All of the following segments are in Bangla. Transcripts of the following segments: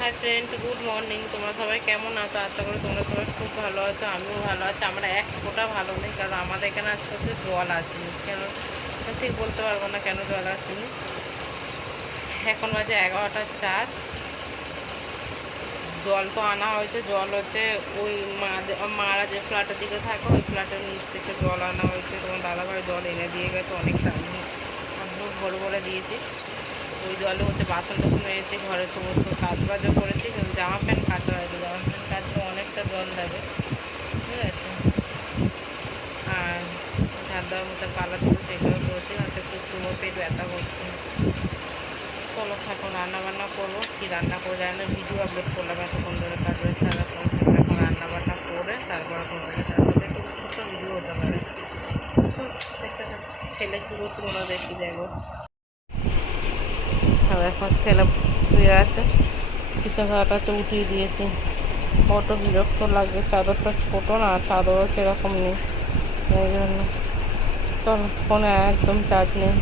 Hi friend, good morning. তোমরা সবাই কেমন আছো? আশা করি তোমরা সবাই খুব ভালো আছো। আমিও ভালো আছি। আমরা এক ফোঁটা ভালো নেই, কারণ আমাদের এখানে আজকে হচ্ছে জল আসেনি। কেন ঠিক বলতে পারবো না কেন জল আসেনি। এখন বাজে 11টা 4। জল তো আনা হয়েছে। জল হচ্ছে ওই মারা যে ফ্ল্যাটের দিকে থাকে, ওই ফ্ল্যাটের নিচ থেকে জল আনা হয়েছে। তোমার দাদাভাই জল এনে দিয়ে গেছে অনেকটা। আমি ভরে ভরে দিয়েছি। ওই জলে হচ্ছে বাসন টাসন হয়েছে, ঘরে সমস্ত কাজ বাজও করেছি, কিন্তু জামা প্যান্ট কাচা হয়েছে। জামা প্যান্ট কাচতে অনেকটা জল লাগে, ঠিক আছে। আর ঝাড় দেওয়ার মতো পালা ছিল, সেটাও করেছি। হচ্ছে খুব পুরো পেট ব্যথা করছে। চলো এখন রান্নাবান্না করবো। কী রান্না করে যায় না, ভিডিও আপলোড করলাম এতক্ষণ ধরে কাজের সারাক্ষণ। এখন রান্নাবান্না করে তারপর একটু ছোট্ট ভিডিও হতে পারে। ছেলে কী করছে তোমরা দেখি দেখো। এখন ছেলে শুয়ে আছে, বিছানাটা হচ্ছে উঠিয়ে দিয়েছি। বড্ড বিরক্ত লাগে, চাদরটা ছোটো না, চাদরও সেরকম নেই, এই জন্য। চলো, ফোনে একদম চার্জ নেই,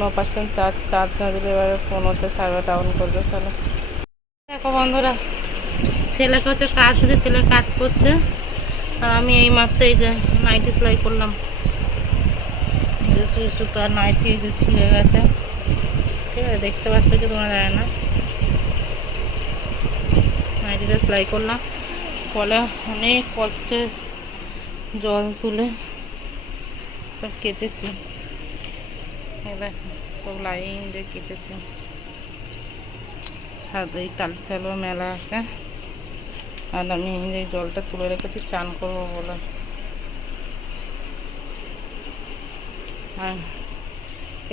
9% চার্জ না দিলে এবারে ফোন হচ্ছে সার্ভার ডাউন করবে। চলো দেখো বন্ধুরা, ছেলেকে হচ্ছে কাজ হচ্ছে, ছেলে কাজ করছে, আর আমি এই মাত্র এই যে নাইটি সেলাই করলাম। সুই সুতো আর নাইটি এই যে ছিঁড়ে গেছে, ঠিক আছে, দেখতে পাচ্ছ কি তোমরা, জানে না। নাইটিটা সেলাই করলাম, ফলে অনেক কষ্টে জল তুলে সব কেচেছি। দেখো সব লাইন দিয়ে কেচেছি। ছাদে টাল চালও মেলা আছে, আর আমি এই জলটা তুলে রেখেছি চান করবো বলে। আর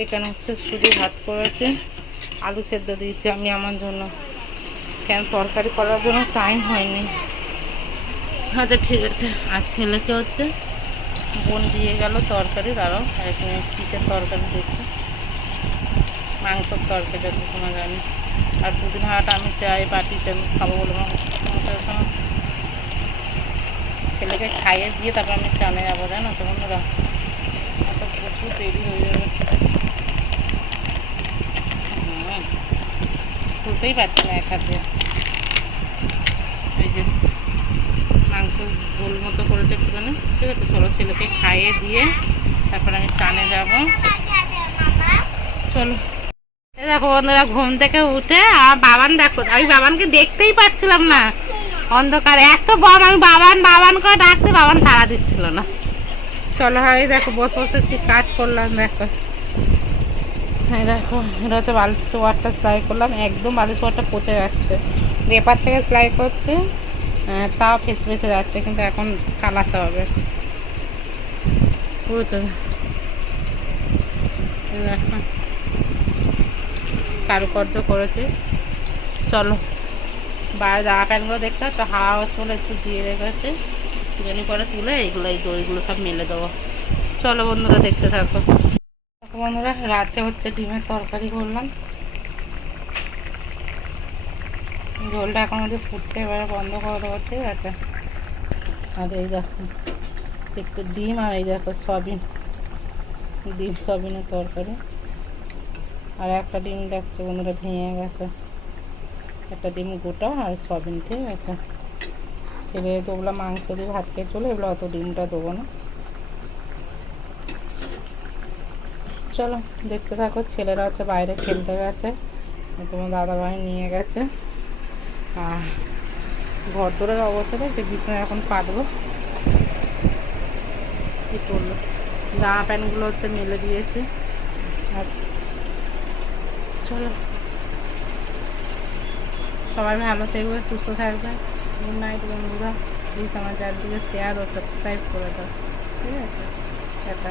এখানে হচ্ছে শুধু ভাত করেছে, আলু সেদ্ধ দিয়েছি আমি আমার জন্য, কেন তরকারি করার জন্য টাইম হয়নি। আচ্ছা ঠিক আছে। আর ছেলেকে হচ্ছে বোন দিয়ে গেল তরকারি, দাঁড়াও এখানে কিসের তরকারি দেখছি, মাংসর তরকারি যদি তোমরা জানি। আর দুদিন হাট আমি চাই বাটিতে আমি খাবো বলে ছেলেকে খাইয়ে দিয়ে তারপর আমি চানে যাবো, জানো তো বন্ধুরা। এত প্রচুর দেরি হয়ে যাবে, খুলতেই পারছি না এক হাতে। এই যে মাংস ঝোল মতো করেছে একটুখানি, ঠিক আছে। চলো ছেলেকে খাইয়ে দিয়ে তারপর আমি চানে যাব। চলো দেখো বন্ধুরা, ঘুম থেকে উঠে আর বাবান দেখো, আমি বাবানকে দেখতেই পাচ্ছিলাম না, অন্ধকার এত বড়। আমি বাবান বাবান করে ডাকছি, বাবান সাড়া দিচ্ছিল না। চলো হয় দেখো, বসে বসে কি কাজ করলাম দেখো। হ্যাঁ দেখো, এটা হচ্ছে বালিশ ওয়ারটা সেলাই করলাম, একদম বালিশ ওয়ারটা পচে যাচ্ছে। রেপার থেকে সেলাই করছে, তাও ফেসে ফেসে যাচ্ছে, কিন্তু এখন চালাতে হবে, বুঝছো। দেখো কারুকার্য করেছে। চলো বাইরে জামা প্যান্টগুলো দেখতে পাচ্ছ, হাওয়া চলে একটু দিয়ে রেখেছে, জানি করে তুলে এইগুলো এই দড়িগুলো সব মেলে দেবো। চলো বন্ধুরা দেখতে থাকো। দেখো বন্ধুরা, রাতে হচ্ছে ডিমের তরকারি করলাম, ঝোলটা এখন মধ্যে ফুটছে, এবারে বন্ধ করে দেবো, ঠিক আছে। আর এই দেখো দেখতে ডিম, আর এই দেখো সয়াবিন, ডিম সয়াবিনের তরকারি। আর একটা ডিম দেখছো বন্ধুরা ভেঙে গেছে, একটা ডিম গোটা আর সয়াবিন, ঠিক আছে। ছেলে তো ওগুলো মাংস দিয়ে ভাত খেয়ে চলে, এগুলো অত ডিমটা দেবো না। চলো দেখতে থাকো। ছেলেরা হচ্ছে বাইরে খেলতে গেছে, তোমার দাদাভাই নিয়ে গেছে। আর ঘর দোরের অবস্থা তো, সে বিছানায় এখন পাতবো। কী করলো, জামা প্যান্টগুলো হচ্ছে মেলে দিয়েছে। আর চলো, সবাই ভালো থাকবে, সুস্থ থাকবে। গুড নাইট বন্ধুরা। প্লিজ আমার চারদিকে শেয়ার ও সাবস্ক্রাইব করে দাও, ঠিক আছে। টাটা।